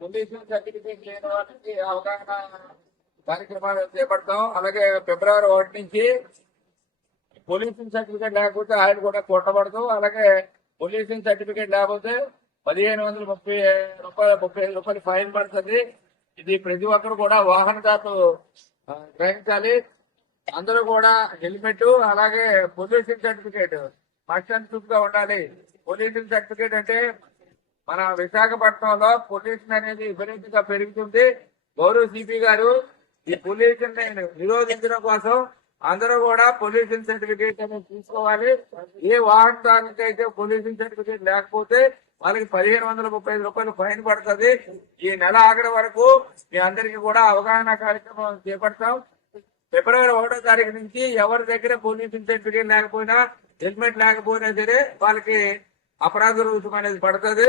Pollution certificate లేని వాళ్ళకి అవగాహన కార్యక్రమాలు చేపడతాం అలాగే ఫిబ్రవరి ఒకటి నుంచి పొల్యూషన్ సర్టిఫికేట్ లేకపోతే ఆయన కూడా కొట్టబడదు. అలాగే పొల్యూషన్ సర్టిఫికేట్ లేకపోతే పదిహేను వందల ముప్పై రూపాయలు ముప్పై ఐదు రూపాయలు ఫైన్ పడుతుంది. ఇది ప్రతి ఒక్కరు కూడా వాహనదారులు ఆ, గ్రహించాలి. అందరూ కూడా హెల్మెట్ అలాగే పొల్యూషన్ సర్టిఫికేట్ మస్ట్ అండ్గా ఉండాలి. పొల్యూషన్ సర్టిఫికేట్ అంటే మన విశాఖపట్నంలో పొల్యూషన్ అనేది విపరీతంగా పెరుగుతుంది. గౌరవ్ సిపి గారు ఈ పొల్యూషన్ నిరోధించడం కోసం అందరూ కూడా పొల్యూషన్ సర్టిఫికేట్ అనేది తీసుకోవాలి. ఏ వాహనదారునికి అయితే పొల్యూషన్ సర్టిఫికేట్ లేకపోతే వాళ్ళకి పదిహేను వందల ముప్పై ఐదు రూపాయలు ఫైన్ పడుతుంది. ఈ నెల ఆగడం వరకు మీ అందరికీ కూడా అవగాహన కార్యక్రమం చేపడతాం. ఫిబ్రవరి ఒకటో తారీఖు నుంచి ఎవరి దగ్గర పొల్యూషన్ సర్టిఫికేట్ లేకపోయినా హెల్మెట్ లేకపోయినా సరే వాళ్ళకి అపరాధ రూపం అనేది పడుతుంది.